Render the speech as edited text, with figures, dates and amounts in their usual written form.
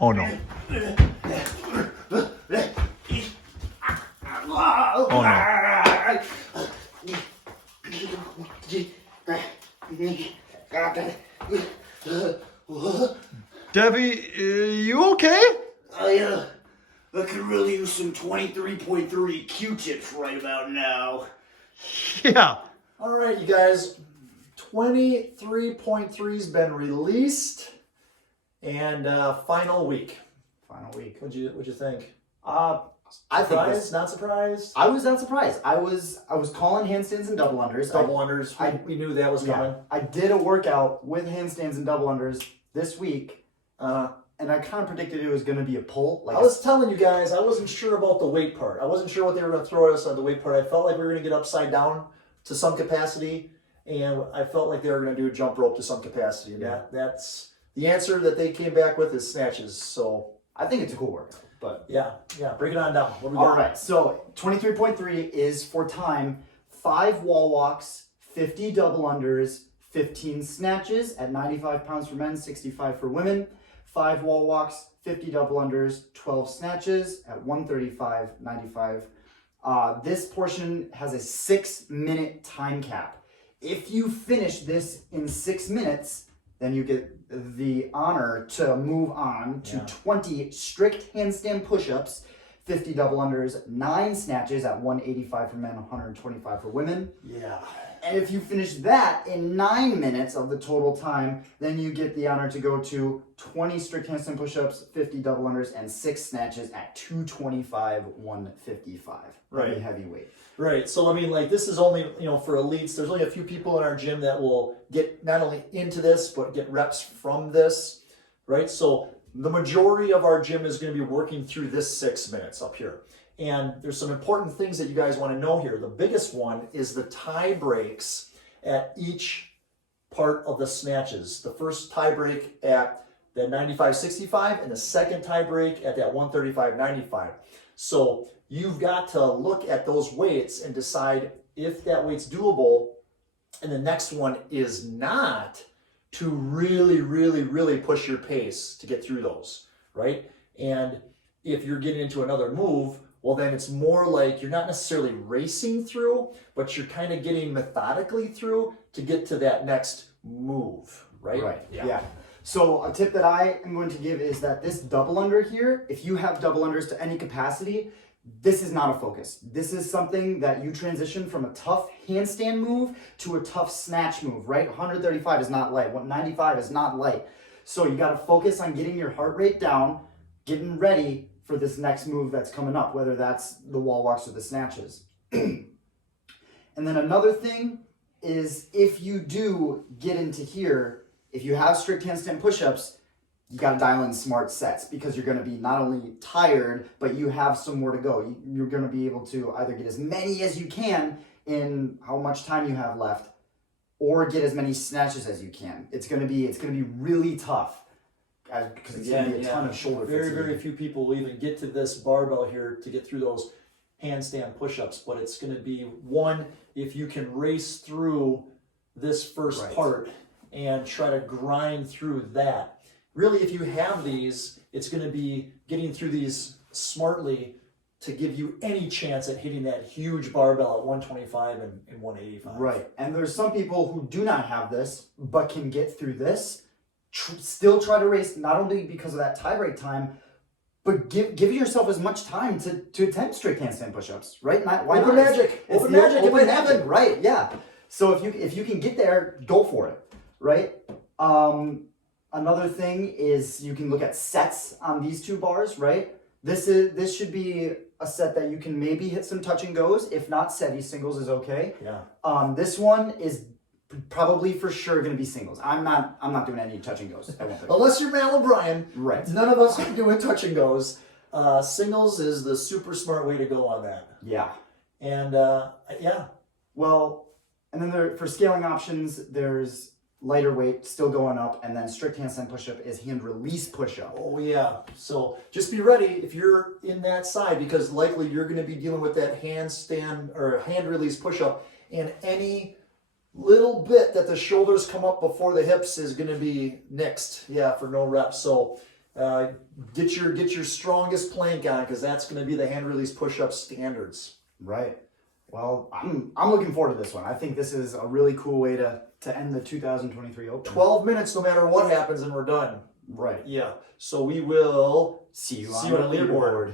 Oh no. Oh no. Debbie, you okay? I could really use some 23.3 Q-tips right about now. Yeah. All right, you guys. 23.3's been released, and final week. Final week. What'd you think? I think Surprised? Not surprised? I was not surprised. I was calling handstands and double unders. Double unders. We knew that was coming. I did a workout with handstands and double unders this week, and I kind of predicted it was going to be a pull. I was telling you guys, I wasn't sure about the weight part. I wasn't sure what they were going to throw at us on the weight part. I felt like we were going to get upside down to some capacity, and I felt like they were going to do a jump rope to some capacity. And that's the answer that they came back with is snatches. So I think it's a cool workout. But yeah, break it on down. What do we all got? right, so 23.3 is for time 5 wall walks, 50 double unders, 15 snatches at 95 pounds for men, 65 for women, 5 wall walks, 50 double unders, 12 snatches at 135, 95. This portion has a 6-minute time cap. If you finish this in 6 minutes, then you get the honor to move on to 20 strict handstand push-ups, 50 double unders, 9 snatches at 185 for men, 125 for women. Yeah. And if you finish that in 9 minutes of the total time, then you get the honor to go to 20 strict handstand push-ups, 50 double unders, and 6 snatches at 225, 155. Right. Heavy weight. Right. So, I mean, like, this is only, for elites. There's only a few people in our gym that will get not only into this, but get reps from this, right? So, the majority of our gym is going to be working through this 6 minutes up here. And there's some important things that you guys want to know here. The biggest one is the tie breaks at each part of the snatches. The first tie break at the 95-65 and the second tie break at that 135-95. So you've got to look at those weights and decide if that weight's doable. And the next one is not to really, really, really push your pace to get through those, right? And if you're getting into another move, well, then it's more like you're not necessarily racing through, but you're kind of getting methodically through to get to that next move, right? Right, yeah. So a tip that I am going to give is that this double under here, if you have double unders to any capacity, this is not a focus. This is something that you transition from a tough handstand move to a tough snatch move, right? 135 is not light, 195 is not light. So you got to focus on getting your heart rate down, getting ready for this next move that's coming up, whether that's the wall walks or the snatches. And then another thing is if you do get into here, if you have strict handstand push-ups, you got to dial in smart sets because you're going to be not only tired, but you have some more to go. You're going to be able to either get as many as you can in how much time you have left, or get as many snatches as you can. It's going to be really tough because it's going to be a ton of shoulder Very, fatigue. very few people will even get to this barbell here to get through those handstand push-ups, but it's going to be one, if you can race through this first part and try to grind through that. Really, if you have these, it's going to be getting through these smartly to give you any chance at hitting that huge barbell at 125 and 185. Right. And there's some people who do not have this, but can get through this, still try to race, not only because of that tie break time, but give yourself as much time to attempt strict handstand push-ups, right? Why Open not? magic. It's Open the magic. Open magic, right? Yeah. So if you can get there, go for it, right? Another thing is you can look at sets on these two bars, right? This should be a set that you can maybe hit some touch and goes. If not, seti singles is okay. Yeah. This one is probably for sure going to be singles. I'm not doing any touch and goes. Unless you're Mal O'Brien, right? None of us are doing touch and goes. Singles is the super smart way to go on that. Yeah. And yeah. Well, and then for scaling options, there's lighter weight, still going up, and then strict handstand push-up is hand release push-up. Oh yeah. So just be ready if you're in that side, because likely you're going to be dealing with that handstand or hand release push-up, and any little bit that the shoulders come up before the hips is going to be nixed. Yeah, for no reps. So get your strongest plank on, because that's going to be the hand release push-up standards. Right. Well, I'm looking forward to this one. I think this is a really cool way to end the 2023 Open. 12 minutes no matter what happens, and we're done. Right. Yeah. So we will See you See on you the on the leaderboard. leaderboard.